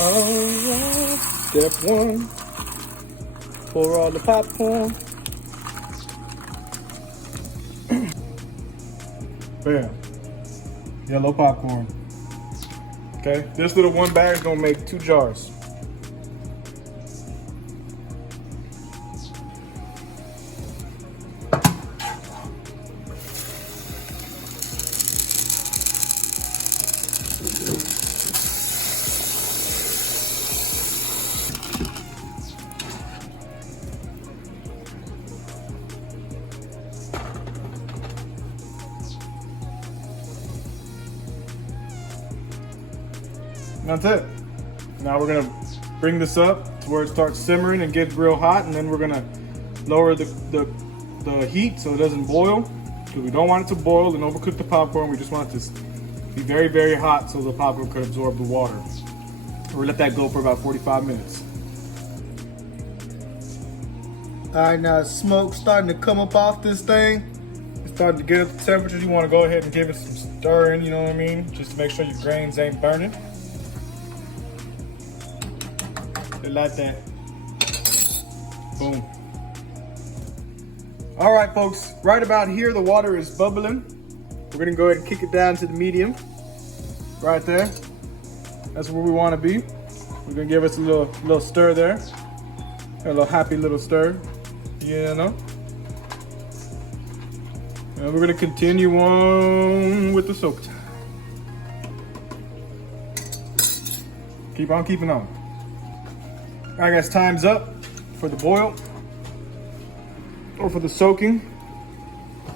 Alright, step one, pour all the popcorn. Bam, yellow popcorn. Okay, this little one bag is gonna make 2 jars. That's it. Now we're gonna bring this up to where it starts simmering and gets real hot, and then we're gonna lower the heat so it doesn't boil, because we don't want it to boil and overcook the popcorn. We just want it to be very, very hot so the popcorn could absorb the water. We'll let that go for about 45 minutes. All right, now smoke's starting to come up off this thing. It's starting to get up the temperature. You want to go ahead and give it some stirring, you know what I mean? Just to make sure your grains ain't burning. Like that. Boom. All right, folks, right about here, the water is bubbling. We're gonna go ahead and kick it down to the medium. Right there. That's where we wanna be. We're gonna give us a little stir there. A little happy little stir, you know? And we're gonna continue on with the soak time. Keep on keeping on. All right, guys, time's up for the boil or for the soaking.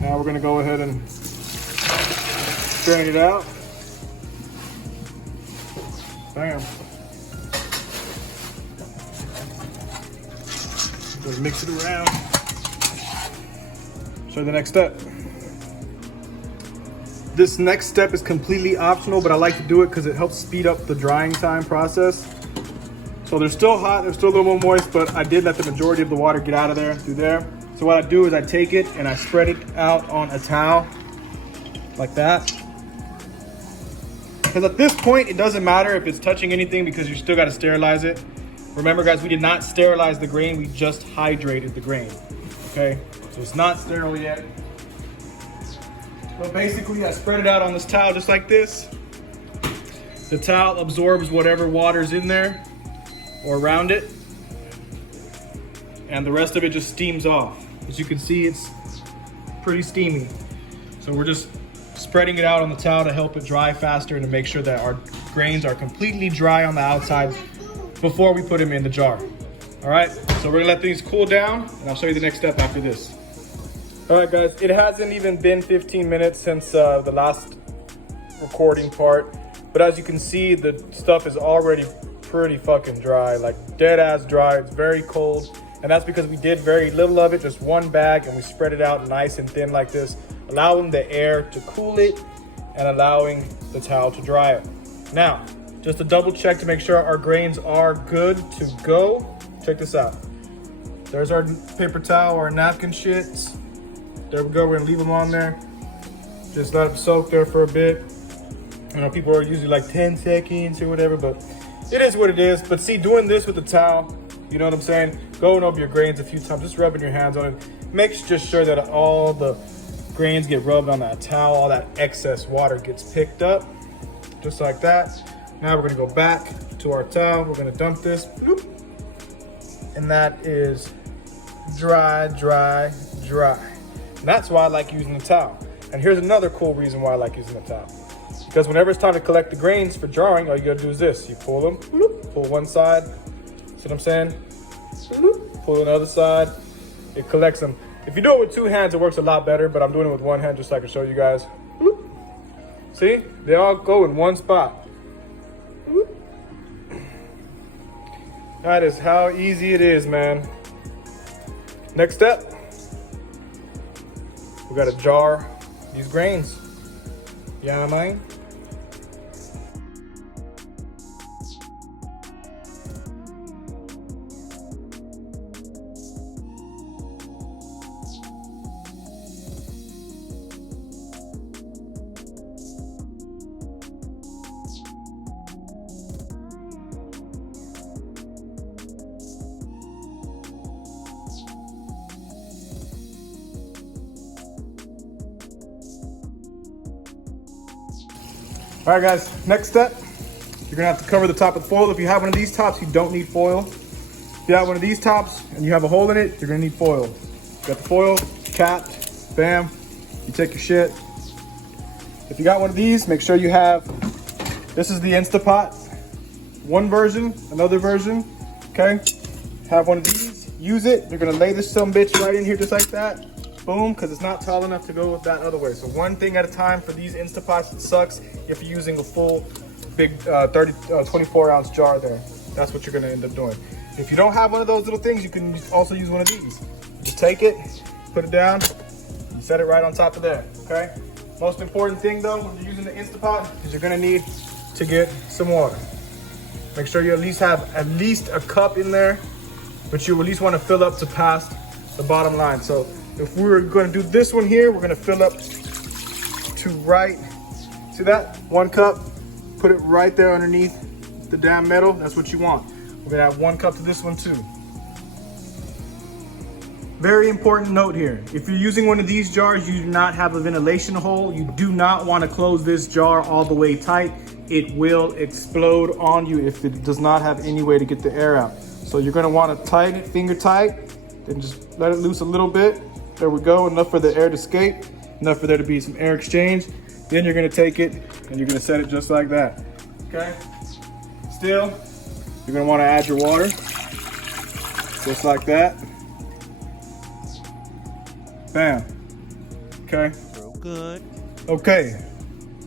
Now we're gonna go ahead and strain it out. Bam. Just mix it around. So the next step. This next step is completely optional, but I like to do it because it helps speed up the drying time process. So they're still hot, they're still a little more moist, but I did let the majority of the water get out of there through there. So what I do is I take it and I spread it out on a towel like that. Because at this point, it doesn't matter if it's touching anything because you still got to sterilize it. Remember, guys, we did not sterilize the grain, we just hydrated the grain, okay? So it's not sterile yet. But basically, I spread it out on this towel just like this. The towel absorbs whatever water's in there or around it, and the rest of it just steams off. As you can see, it's pretty steamy. So we're just spreading it out on the towel to help it dry faster and to make sure that our grains are completely dry on the outside before we put them in the jar. All right, so we're gonna let things cool down, and I'll show you the next step after this. All right, guys, it hasn't even been 15 minutes since the last recording part, but as you can see, the stuff is already pretty fucking dry, like dead ass dry. It's very cold, and that's because we did very little of it, just one bag, and we spread it out nice and thin like this, allowing the air to cool it and allowing the towel to dry it. Now, just to double check to make sure our grains are good to go, check this out. There's our paper towel, our napkin shits. There we go, we're gonna leave them on there. Just let them soak there for a bit. You know, people are usually like 10 seconds or whatever, but it is what it is. But see, doing this with the towel, you know what I'm saying? Going over your grains a few times, just rubbing your hands on it. Makes just sure that all the grains get rubbed on that towel, all that excess water gets picked up, just like that. Now we're gonna go back to our towel. We're gonna dump this, bloop, and that is dry, dry, dry. And that's why I like using the towel. And here's another cool reason why I like using the towel. Because whenever it's time to collect the grains for jarring, all you gotta do is this. You pull them, bloop, pull one side, see what I'm saying? Bloop, pull another side, it collects them. If you do it with 2 hands, it works a lot better, but I'm doing it with 1 hand just so I can show you guys. Bloop. See, they all go in one spot. Bloop. That is how easy it is, man. Next step, we gotta jar these grains. You know what I mean? All right, guys, next step, you're gonna have to cover the top with foil. If you have one of these tops, you don't need foil. If you have one of these tops and you have a hole in it, you're gonna need foil. Got the foil, capped, bam, you take your shit. If you got one of these, make sure you have, this is the Instapot. One version, another version, okay? Have one of these, use it. You're gonna lay this some bitch right in here just like that. Boom, because it's not tall enough to go that other way. So one thing at a time for these Instapots. It sucks if you're using a full big 24 ounce jar there. That's what you're gonna end up doing. If you don't have one of those little things, you can also use one of these. Just take it, put it down, and set it right on top of there, okay? Most important thing though, when you're using the Instapot, is you're gonna need to get some water. Make sure you at least have at least a cup in there, but you at least wanna fill up to past the bottom line. So if we were gonna do this one here, we're gonna fill up to right, see that? 1 cup, put it right there underneath the damn metal. That's what you want. We're gonna have 1 cup to this one too. Very important note here. If you're using one of these jars, you do not have a ventilation hole. You do not wanna close this jar all the way tight. It will explode on you if it does not have any way to get the air out. So you're gonna wanna tighten it, finger tight, then just let it loose a little bit. There we go, enough for the air to escape, enough for there to be some air exchange. Then you're gonna take it and you're gonna set it just like that, okay? Still, you're gonna wanna add your water, just like that. Bam, okay? Real good. Okay,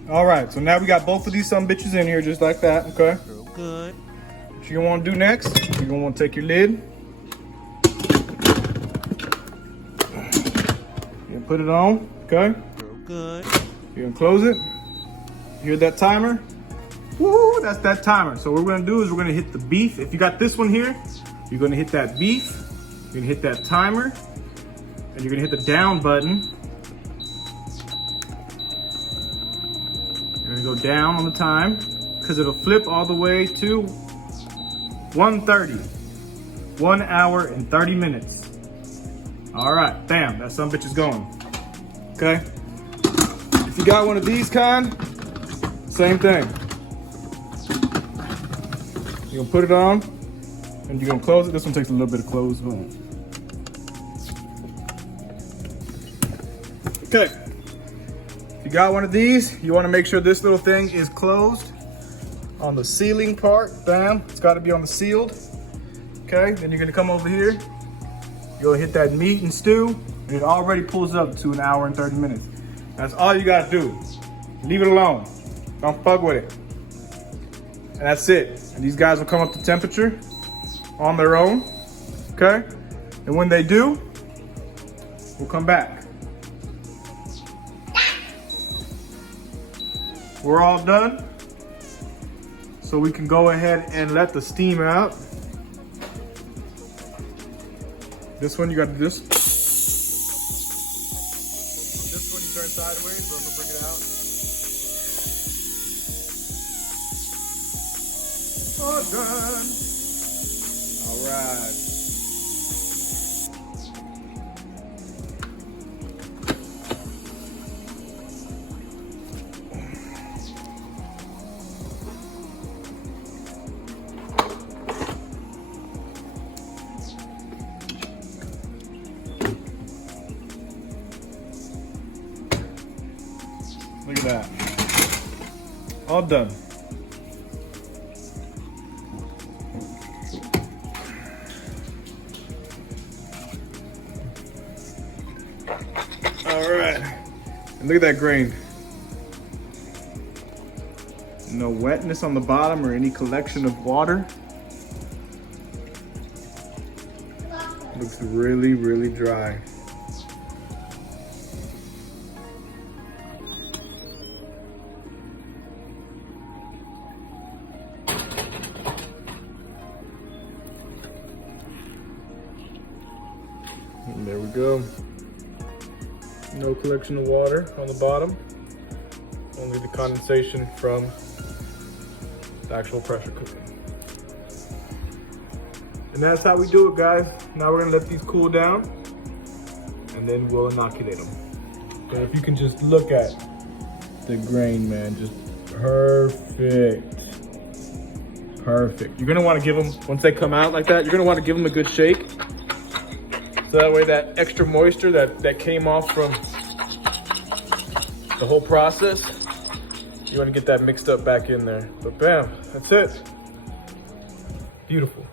all right, so now we got both of these some bitches in here just like that, okay? Real good. What you're gonna wanna do next, you're gonna wanna take your lid, put it on, okay? Real good. You're gonna close it. Hear that timer? Woo, that's that timer. So what we're gonna do is we're gonna hit the beef. If you got this one here, you're gonna hit that beef, you're gonna hit that timer, and you're gonna hit the down button. You're gonna go down on the time, because it'll flip all the way to 1:30. 1 hour and 30 minutes. All right, bam, that son bitch is going. Okay? If you got one of these kind, same thing. You're gonna put it on, and you're gonna close it. This one takes a little bit of close. Okay. If you got one of these, you wanna make sure this little thing is closed on the sealing part. Bam, it's gotta be on the sealed. Okay, then you're gonna come over here. You'll hit that meat and stew, and it already pulls up to 1 hour and 30 minutes. That's all you gotta do. Leave it alone. Don't fuck with it. And that's it. And these guys will come up to temperature on their own, okay? And when they do, we'll come back. We're all done. So we can go ahead and let the steam out. This one, you got to do this. This one, you turn sideways, but I'm gonna bring it out. All done. All right. Look at that. All done. All right. And look at that grain. No wetness on the bottom or any collection of water. Looks really, really dry. And there we go. No collection of water on the bottom. Only the condensation from the actual pressure cooking. And that's how we do it, guys. Now we're gonna let these cool down and then we'll inoculate them. And if you can just look at the grain, man, just Perfect. Perfect. You're gonna wanna give them, once they come out like that, you're gonna wanna give them a good shake. So that way that extra moisture that came off from the whole process, you wanna get that mixed up back in there. But bam, that's it. Beautiful.